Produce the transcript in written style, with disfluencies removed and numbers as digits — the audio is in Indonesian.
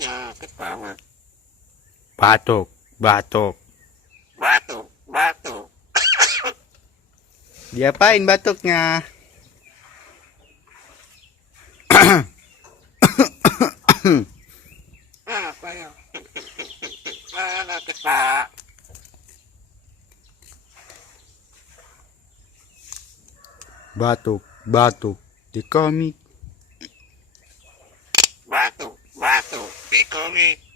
Sakit banget. Batuk, batuk. Batuk, batuk. Diapain batuknya? Apa ya? Mana kita? Batuk, batuk di komik. Batuk, batuk. Di komik.